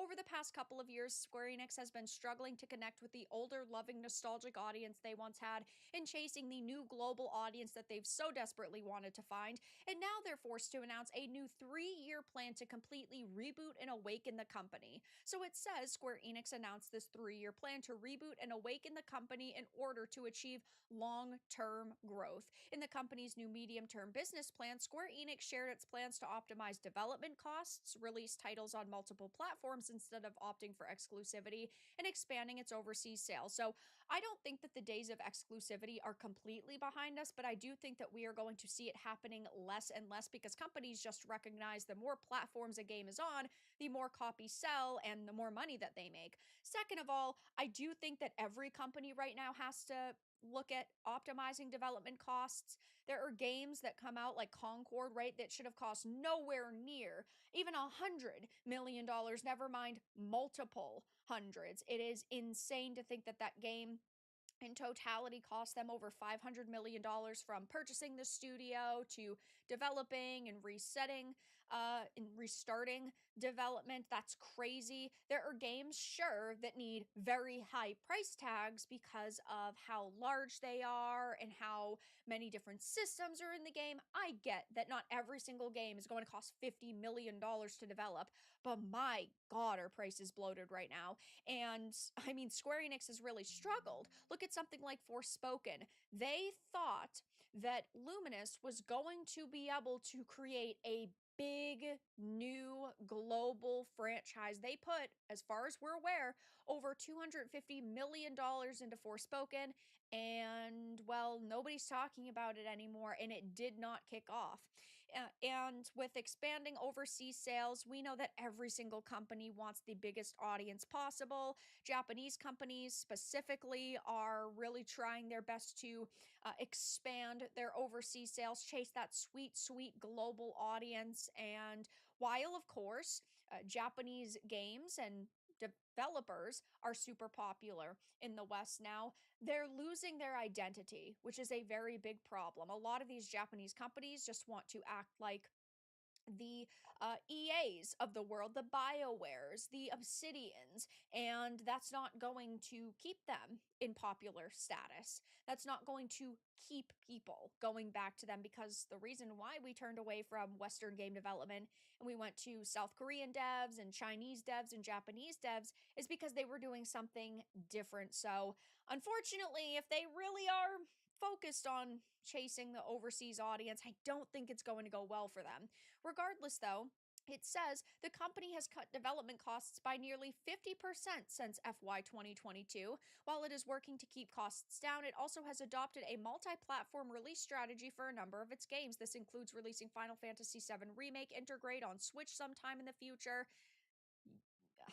over the past couple of years, Square Enix has been struggling to connect with the older, loving, nostalgic audience they once had in chasing the new global audience that they've so desperately wanted to find. And now they're forced to announce a new 3-year plan to completely reboot and awaken the company. So it says Square Enix announced this 3-year plan to reboot and awaken the company in order to achieve long-term growth. In the company's new medium-term business plan, Square Enix shared its plans to optimize development costs, release titles on multiple platforms instead of opting for exclusivity, and expanding its overseas sales. So I don't think that the days of exclusivity are completely behind us, but I do think that we are going to see it happening less and less because companies just recognize the more platforms a game is on, the more copies sell and the more money that they make. Second of all, I do think that every company right now has to look at optimizing development costs. There are games that come out like Concord, right, that should have cost nowhere near even $100 million, never mind multiple hundreds. It is insane to think that that game in totality cost them over $500 million from purchasing the studio to developing and resetting and restarting development. That's crazy. There are games, sure, that need very high price tags because of how large they are and how many different systems are in the game. I get that not every single game is going to cost $50 million to develop, but my God, our price is bloated right now. And I mean, Square Enix has really struggled. Look at something like Forspoken. They thought that Luminous was going to be able to create a big new global franchise. They put, as far as we're aware, over $250 million into Forspoken, and well, nobody's talking about it anymore, and it did not kick off. And with expanding overseas sales, we know that every single company wants the biggest audience possible. Japanese companies specifically are really trying their best to expand their overseas sales, chase that sweet, sweet global audience. And while, of course, Japanese games and developers are super popular in the West now, they're losing their identity, which is a very big problem. A lot of these Japanese companies just want to act like the EAs of the world, the BioWares, the Obsidians, and that's not going to keep them in popular status. That's not going to keep people going back to them, because the reason why we turned away from Western game development and we went to South Korean devs and Chinese devs and Japanese devs is because they were doing something different. So, unfortunately, if they really are focused on chasing the overseas audience, I don't think it's going to go well for them. Regardless, though, it says the company has cut development costs by nearly 50% since FY 2022. While it is working to keep costs down, it also has adopted a multi-platform release strategy for a number of its games. This includes releasing Final Fantasy VII Remake Intergrade on Switch sometime in the future.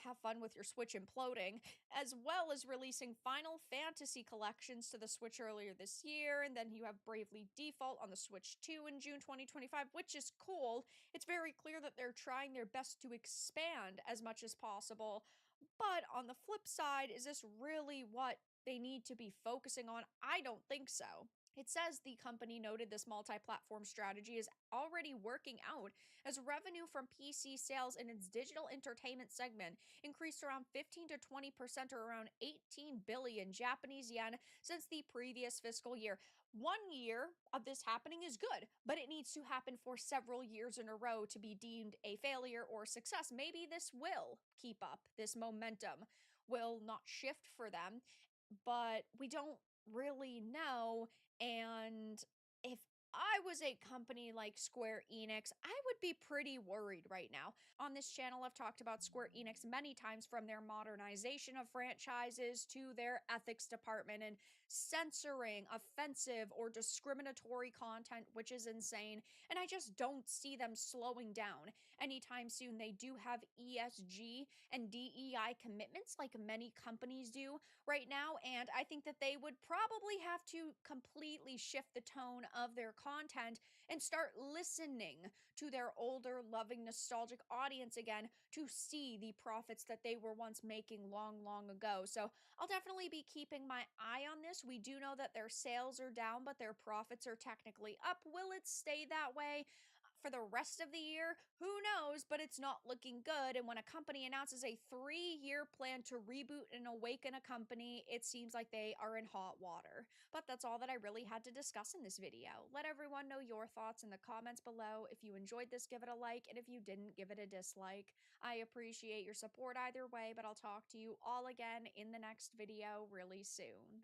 Have fun with your Switch imploding, as well as releasing Final Fantasy collections to the Switch earlier this year, and then you have Bravely Default on the Switch 2 in June 2025, which is cool. It's very clear that they're trying their best to expand as much as possible, but on the flip side, is this really what they need to be focusing on? I don't think so. It says the company noted this multi-platform strategy is already working out as revenue from PC sales in its digital entertainment segment increased around 15 to 20%, or around 18 billion Japanese yen since the previous fiscal year. 1 year of this happening is good, but it needs to happen for several years in a row to be deemed a failure or success. Maybe this will keep up. This momentum will not shift for them, but we don't really know. And if I was a company like Square Enix, I would be pretty worried right now. On this channel, I've talked about Square Enix many times, from their modernization of franchises to their ethics department and censoring offensive or discriminatory content, which is insane. And I just don't see them slowing down anytime soon. They do have ESG and DEI commitments like many companies do right now, and I think that they would probably have to completely shift the tone of their content and start listening to their older, loving, nostalgic audience again to see the profits that they were once making long, long ago. So I'll definitely be keeping my eye on this. We do know that their sales are down, but their profits are technically up. Will it stay that way? for the rest of the year, who knows, but it's not looking good. And when a company announces a 3-year plan to reboot and awaken a company, it seems like they are in hot water. But that's all that I really had to discuss in this video. Let everyone know your thoughts in the comments below. If you enjoyed this, give it a like, and if you didn't, give it a dislike. I appreciate your support either way, but I'll talk to you all again in the next video really soon.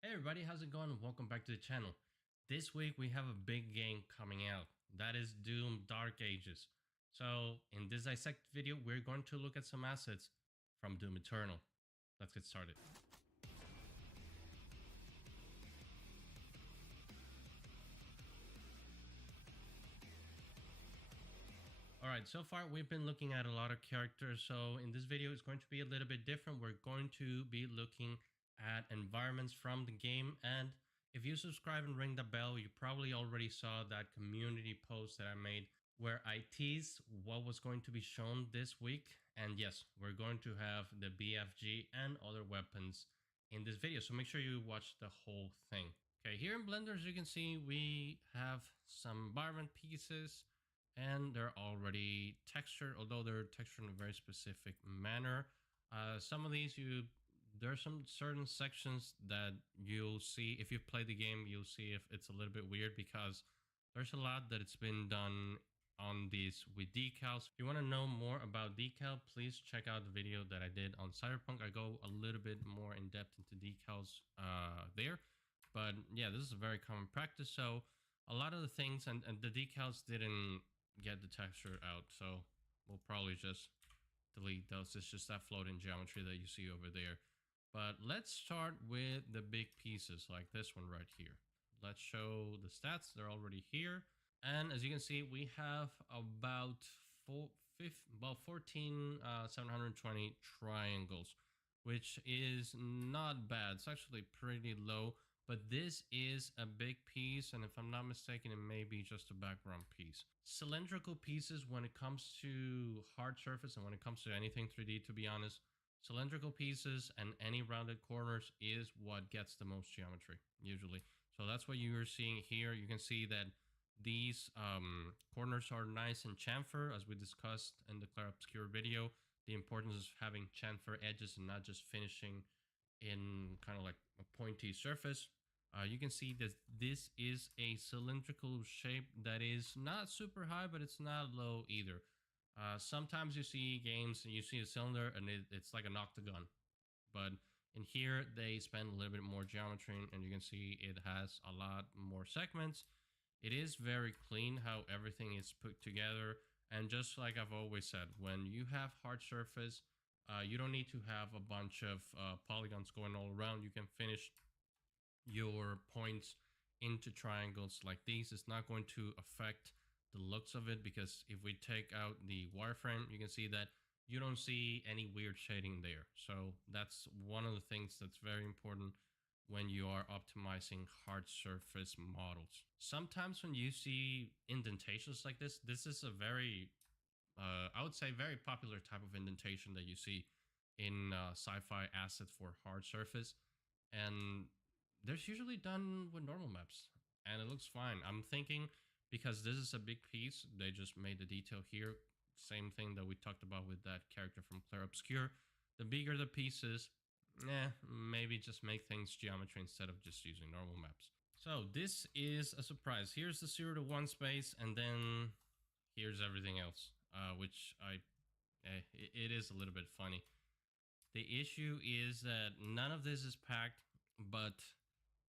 Hey everybody, how's it going? Welcome back to the channel. This week we have a big game coming out. That is Doom Dark Ages. So in this dissect video, we're going to look at some assets from Doom Eternal. Let's get started. Alright, so far we've been looking at a lot of characters, so in this video it's going to be a little bit different. We're going to be looking at environments from the game, and if you subscribe and ring the bell, you probably already saw that community post that I made where I teased what was going to be shown this week. And yes, we're going to have the BFG and other weapons in this video, so make sure you watch the whole thing. Okay, here in Blender, as you can see, we have some environment pieces, and they're already textured, although they're textured in a very specific manner. Some of these, there's some certain sections that you'll see, if you've played the game, you'll see if it's a little bit weird, because there's a lot that it's been done on these with decals. If you want to know more about decal, please check out the video that I did on Cyberpunk. I go a little bit more in depth into decals there. But yeah, this is a very common practice. So a lot of the things, and the decals didn't get the texture out, so we'll probably just delete those. It's just that floating geometry that you see over there. But let's start with the big pieces like this one right here. Let's show the stats. They're already here, and as you can see, we have about 14,720 triangles, which is not bad. It's actually pretty low, but this is a big piece, and if I'm not mistaken, it may be just a background piece. Cylindrical pieces, when it comes to hard surface and when it comes to anything 3D, to be honest, cylindrical pieces and any rounded corners is what gets the most geometry usually. So that's what you're seeing here. You can see that these corners are nice and chamfer, as we discussed in the Clear Obscure video. The importance of having chamfer edges and not just finishing in kind of like a pointy surface. You can see that this is a cylindrical shape that is not super high, but it's not low either. Sometimes you see games and you see a cylinder and it's like an octagon, but in here they spend a little bit more geometry, and you can see it has a lot more segments. It is very clean how everything is put together, and just like I've always said, when you have hard surface, you don't need to have a bunch of polygons going all around. You can finish your points into triangles like these. It's not going to affect the looks of it, because if we take out the wireframe, you can see that you don't see any weird shading there. So that's one of the things that's very important when you are optimizing hard surface models. Sometimes when you see indentations like this is a very I would say very popular type of indentation that you see in sci-fi assets for hard surface, and they're usually done with normal maps, and it looks fine. I'm thinking because this is a big piece, they just made the detail here Same thing that we talked about with that character from Clair Obscur. The bigger the pieces, maybe just make things geometry instead of just using normal maps. So this is a surprise. Here's the 0 to 1 space, and then here's everything else, which it is a little bit funny. The issue is that none of this is packed, but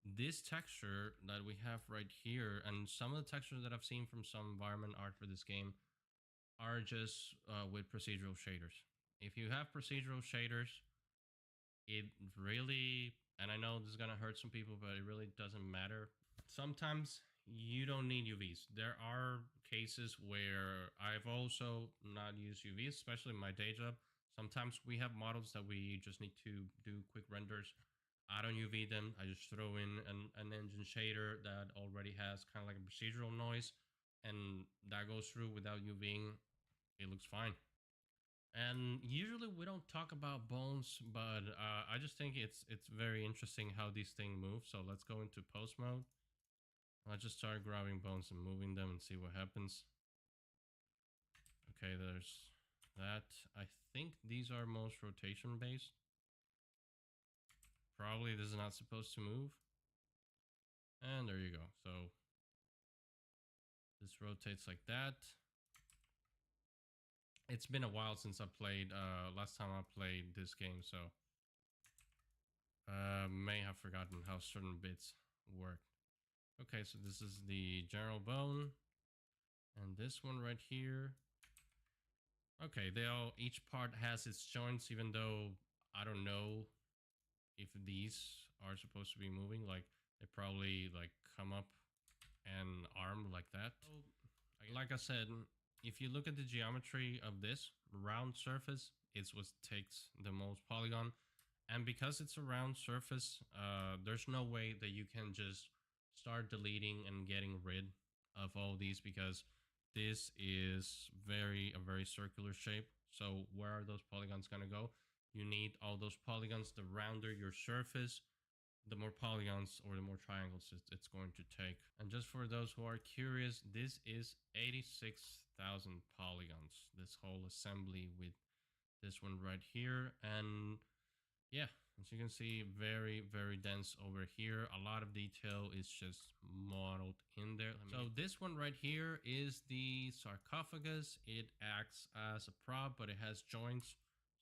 this texture that we have right here, and some of the textures that I've seen from some environment art for this game, are just with procedural shaders. If you have procedural shaders, it really, and I know this is gonna hurt some people, but it really doesn't matter. Sometimes you don't need UVs. There are cases where I've also not used UVs, especially in my day job. Sometimes we have models that we just need to do quick renders. I don't UV them. I just throw in an engine shader that already has kind of like a procedural noise, and that goes through without UVing. It looks fine. And usually we don't talk about bones, but I just think it's very interesting how these things move. So let's go into post mode. I'll just start grabbing bones and moving them and see what happens. Okay, there's that. I think these are most rotation based. Probably this is not supposed to move. And there you go. So this rotates like that. It's been a while since I played, last time I played this game, so may have forgotten how certain bits work. Okay, so this is the general bone, and this one right here. Okay, each part has its joints, even though I don't know if these are supposed to be moving. Like, they probably like come up and arm like that. So, like I said, if you look at the geometry of this round surface, it's what takes the most polygon. And because it's a round surface, there's no way that you can just start deleting and getting rid of all these, because this is a very circular shape. So where are those polygons going to go? You need all those polygons. The rounder your surface, the more polygons or the more triangles it's going to take. And just for those who are curious, this is 86,000 polygons, this whole assembly with this one right here. And yeah, as you can see, very, very dense over here. A lot of detail is just modeled in there. So this one right here is the sarcophagus. It acts as a prop, but it has joints.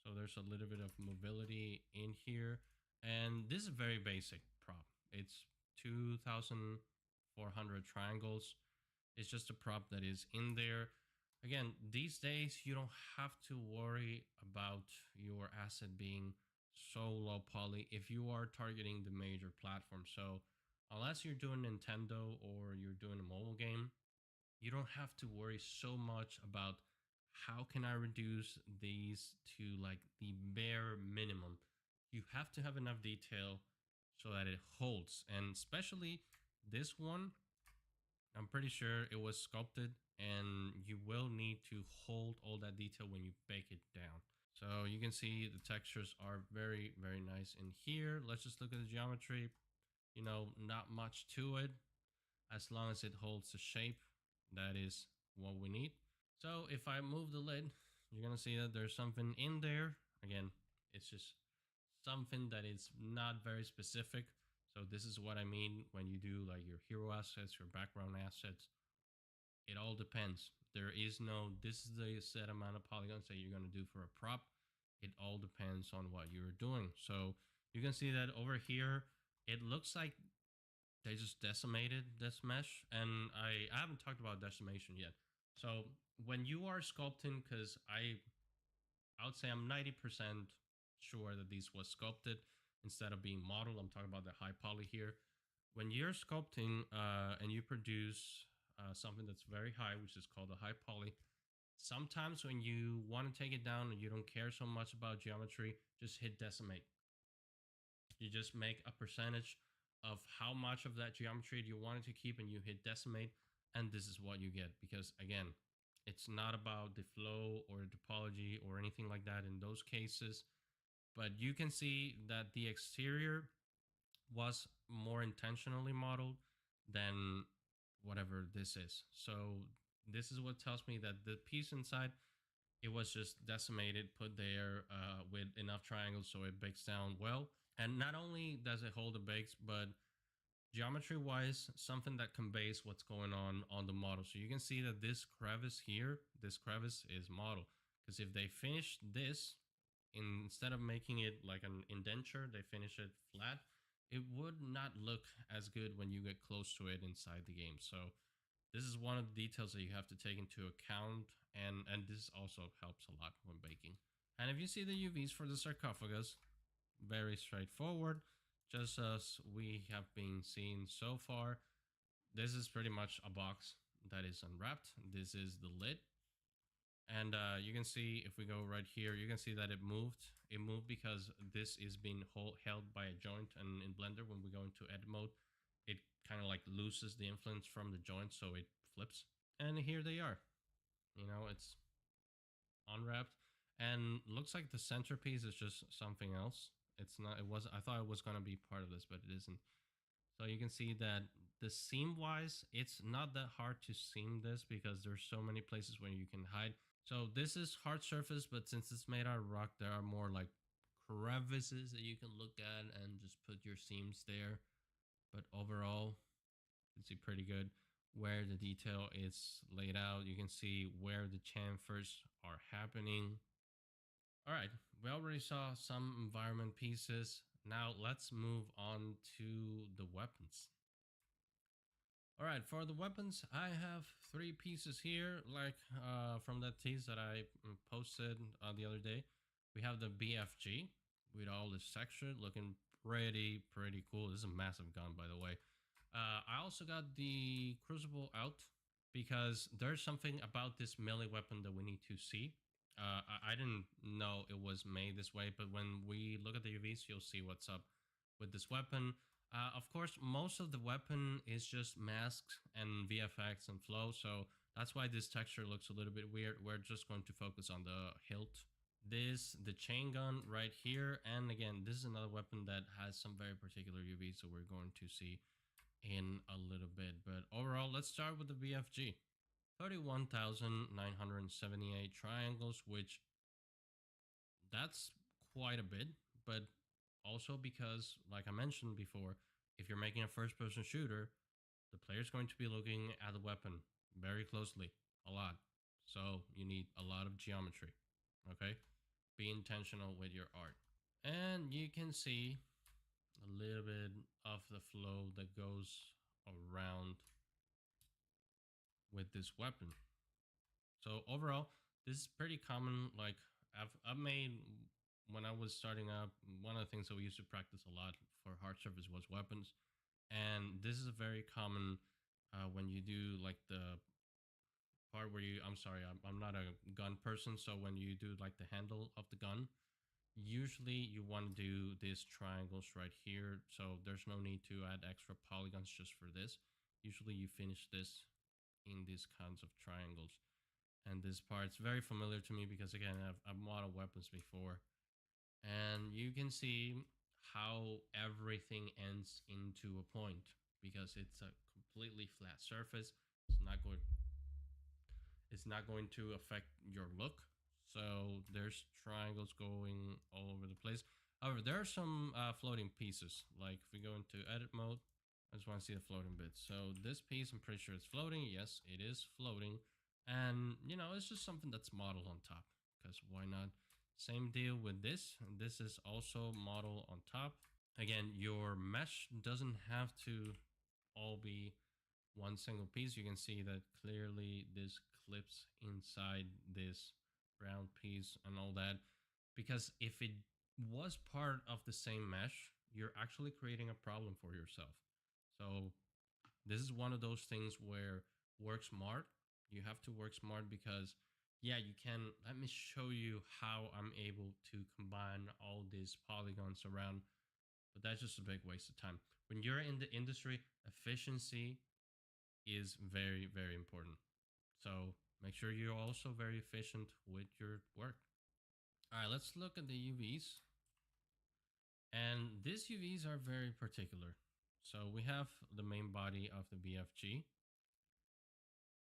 So there's a little bit of mobility in here. And this is a very basic prop. It's 2,400 triangles. It's just a prop that is in there. Again, these days, you don't have to worry about your asset being so low poly if you are targeting the major platform. So unless you're doing Nintendo or you're doing a mobile game, you don't have to worry so much about how can I reduce these to like the bare minimum. You have to have enough detail so that it holds. And especially this one, I'm pretty sure it was sculpted, and you will need to hold all that detail when you bake it down. So you can see the textures are very, very nice in here. Let's just look at the geometry. You know, not much to it. As long as it holds the shape, that is what we need. So if I move the lid, you're gonna see that there's something in there. Again, it's just something that is not very specific. So this is what I mean when you do like your hero assets, your background assets. It all depends. There is no, this is the set amount of polygons that you're going to do for a prop. It all depends on what you're doing. So you can see that over here, it looks like they just decimated this mesh. And I haven't talked about decimation yet. So when you are sculpting, because I would say I'm 90% sure that this was sculpted instead of being modeled. I'm talking about the high poly here. When you're sculpting and you produce something that's very high, which is called a high poly, sometimes when you want to take it down and you don't care so much about geometry, just hit decimate. You just make a percentage of how much of that geometry you wanted to keep, and you hit decimate, and this is what you get. Because again, it's not about the flow or the topology or anything like that in those cases, but you can see that the exterior was more intentionally modeled than whatever this is. So this is what tells me that the piece inside It was just decimated, put there with enough triangles so it bakes down well. And not only does it hold the bakes, but geometry wise, something that conveys what's going on the model. So you can see that this crevice here, this crevice is model. Because if they finish this, instead of making it like an indenture, they finish it flat, it would not look as good when you get close to it inside the game. So this is one of the details that you have to take into account, and this also helps a lot when baking. And if you see the UVs for the sarcophagus, very straightforward, just as we have been seeing so far. This is pretty much a box that is unwrapped. This is the lid. And you can see, if we go right here, you can see that it moved. It moved because this is being held by a joint. And in Blender, when we go into edit mode, it kind of like loses the influence from the joint, so it flips. And here they are. You know, it's unwrapped, and looks like the centerpiece is just something else. It's not. It was. I thought it was gonna be part of this, but it isn't. So you can see that the seam wise, it's not that hard to seam this because there's so many places where you can hide. So this is hard surface, but since it's made out of rock, there are more like crevices that you can look at and just put your seams there. But overall, it's pretty good where the detail is laid out. You can see where the chamfers are happening. All right, we already saw some environment pieces. Now let's move on to the weapons. All right, for the weapons, I have 3 pieces here, like from that tease that I posted the other day. We have the BFG with all this texture, looking pretty cool. This is a massive gun, by the way. I also got the Crucible out because there's something about this melee weapon that we need to see. I didn't know it was made this way, but when we look at the UVs, you'll see what's up with this weapon. Of course, most of the weapon is just masks and VFX and flow, so that's why this texture looks a little bit weird. We're just going to focus on the hilt. The chain gun right here, and again, this is another weapon that has some very particular UVs, so we're going to see in a little bit. But overall, let's start with the BFG. 31,978 triangles, which that's quite a bit, but also because, like I mentioned before, if you're making a first person shooter, the player's going to be looking at the weapon very closely, a lot. So you need a lot of geometry, okay? Be intentional with your art. And you can see a little bit of the flow that goes around with this weapon. So overall, this is pretty common. Like I've made, when I was starting up, one of the things that we used to practice a lot for hard surface was weapons, and this is a very common when you do like the part where you. I'm sorry, I'm not a gun person, so when you do like the handle of the gun, usually you want to do these triangles right here. So there's no need to add extra polygons just for this. Usually you finish this in these kinds of triangles. And this part's very familiar to me because, again, I've modeled weapons before. And you can see how everything ends into a point because it's a completely flat surface. It's not going to affect your look. So there's triangles going all over the place. However, there are some floating pieces. Like if we go into edit mode, I just want to see the floating bits. So this piece, I'm pretty sure it's floating. Yes, it is floating. And, you know, it's just something that's modeled on top, because why not? Same deal with this. This is also modeled on top. Again, your mesh doesn't have to all be one single piece. You can see that clearly this clips inside this round piece and all that. Because if it was part of the same mesh, you're actually creating a problem for yourself. So this is one of those things where work smart. You have to work smart because, yeah, you can. Let me show you how I'm able to combine all these polygons around, but that's just a big waste of time. When you're in the industry, efficiency is very important. So make sure you're also very efficient with your work. All right, let's look at the UVs. And these UVs are very particular. So we have the main body of the BFG.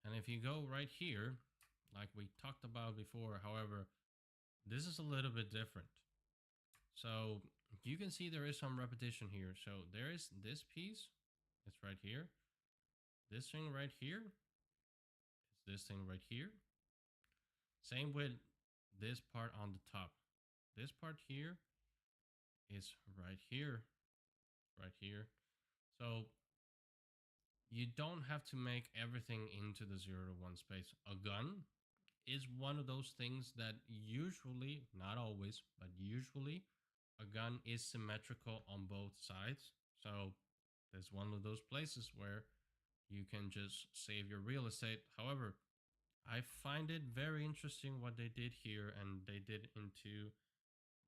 And if you go right here, like we talked about before. However, this is a little bit different. So you can see there is some repetition here. So there is this piece. It's right here. This thing right here. It's this thing right here. Same with this part on the top. This part here is right here. Right here. So you don't have to make everything into the 0 to 1 space. A gun is one of those things that usually, not always, but usually a gun is symmetrical on both sides. So there's one of those places where you can just save your real estate. However, I find it very interesting what they did here, and they did into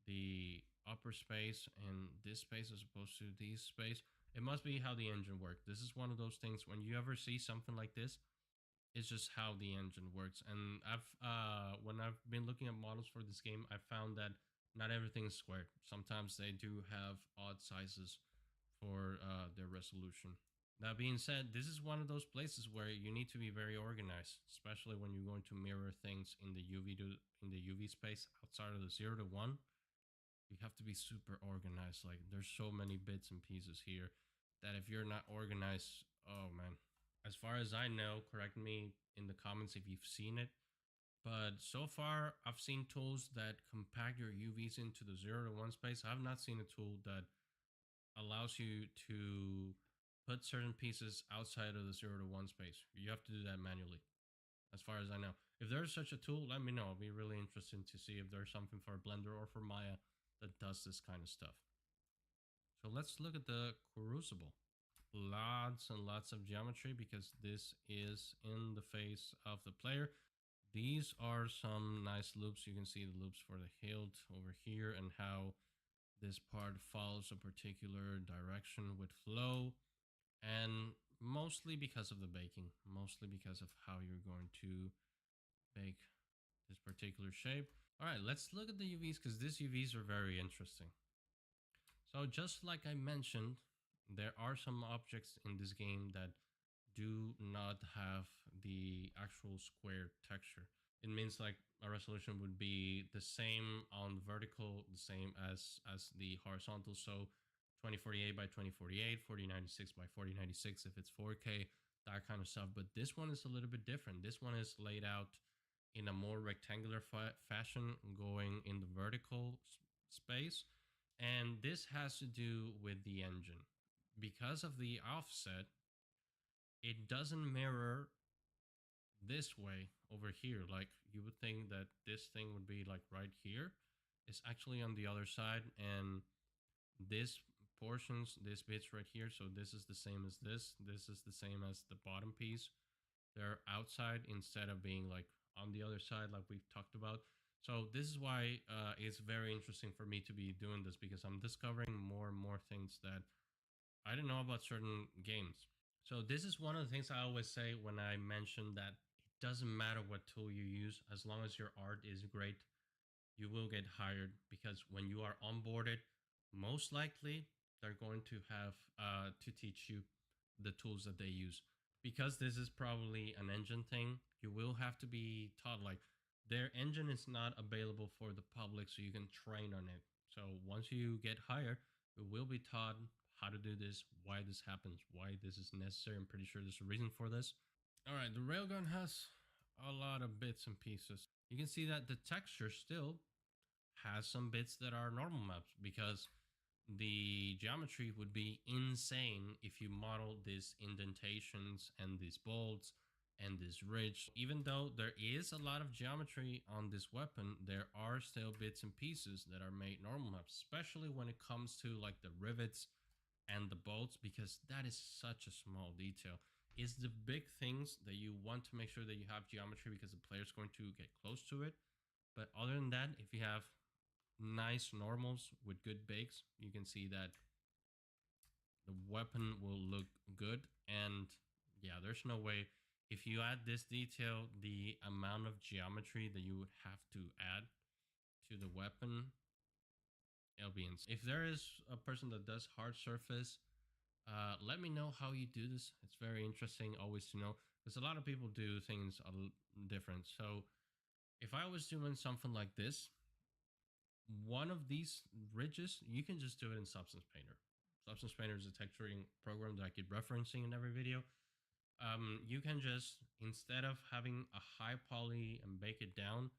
the upper space and this space as opposed to this space. It must be how the engine works. This is one of those things when you ever see something like this, it's just how the engine works. And when I've been looking at models for this game, I found that not everything is squared. Sometimes they do have odd sizes for their resolution. That being said, this is one of those places where you need to be very organized, especially when you're going to mirror things in the UV space outside of the 0 to 1. You have to be super organized. Like there's so many bits and pieces here that if you're not organized, oh man. As far as I know, correct me in the comments if you've seen it, but so far I've seen tools that compact your UVs into the 0 to 1 space. I've not seen a tool that allows you to put certain pieces outside of the 0 to 1 space. You have to do that manually, as far as I know. If there's such a tool, let me know. I'll be really interested to see if there's something for Blender or for Maya that does this kind of stuff. So let's look at the Crucible. Lots and lots of geometry because this is in the face of the player. These are some nice loops. You can see the loops for the hilt over here and how this part follows a particular direction with flow, and mostly because of the baking, mostly because of how you're going to bake this particular shape. All right, let's look at the UVs because these UVs are very interesting. So just like I mentioned, there are some objects in this game that do not have the actual square texture. It means like a resolution would be the same on vertical, the same as the horizontal. So 2048 by 2048, 4096 by 4096 if it's 4K, that kind of stuff. But this one is a little bit different. This one is laid out in a more rectangular fashion, going in the vertical space. And this has to do with the engine. Because of the offset, it doesn't mirror this way over here. Like you would think that this thing would be like right here. It's actually on the other side, and this portions, this bits right here. So this is the same as this. This is the same as the bottom piece. They're outside instead of being like on the other side, like we've talked about. So this is why it's very interesting for me to be doing this, because I'm discovering more and more things that I didn't know about certain games. So this is one of the things I always say when I mention that it doesn't matter what tool you use, as long as your art is great, you will get hired, because when you are onboarded, most likely they're going to have to teach you the tools that they use. Because this is probably an engine thing, you will have to be taught, like their engine is not available for the public, so you can train on it. So once you get hired, you will be taught how to do this, why this happens, why this is necessary. I'm pretty sure there's a reason for this. All right, the railgun has a lot of bits and pieces. You can see that the texture still has some bits that are normal maps, because the geometry would be insane if you model these indentations and these bolts and this ridge. Even though there is a lot of geometry on this weapon, there are still bits and pieces that are made normal maps, especially when it comes to like the rivets and the bolts, because that is such a small detail. It's the big things that you want to make sure that you have geometry, because the player's going to get close to it. But other than that, if you have nice normals with good bakes, you can see that the weapon will look good. And yeah, there's no way, if you add this detail, the amount of geometry that you would have to add to the weapon, it'll be insane. If there is a person that does hard surface, let me know how you do this. It's very interesting always to know, because a lot of people do things a little different. So If I was doing something like this, one of these ridges, you can just do it in Substance Painter. Substance Painter is a texturing program that I keep referencing in every video. You can just, instead of having a high poly and bake it down,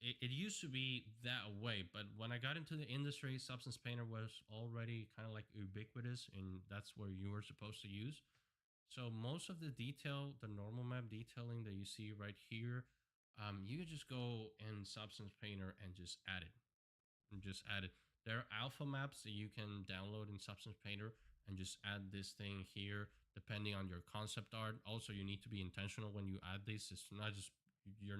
it used to be that way, but when I got into the industry, Substance Painter was already kind of like ubiquitous, and that's where you were supposed to use. So most of the detail, the normal map detailing that you see right here, you could just go in Substance Painter and just add it. And just add it. There are alpha maps that you can download in Substance Painter and just add this thing here, depending on your concept art. Also, you need to be intentional when you add this. It's not just you're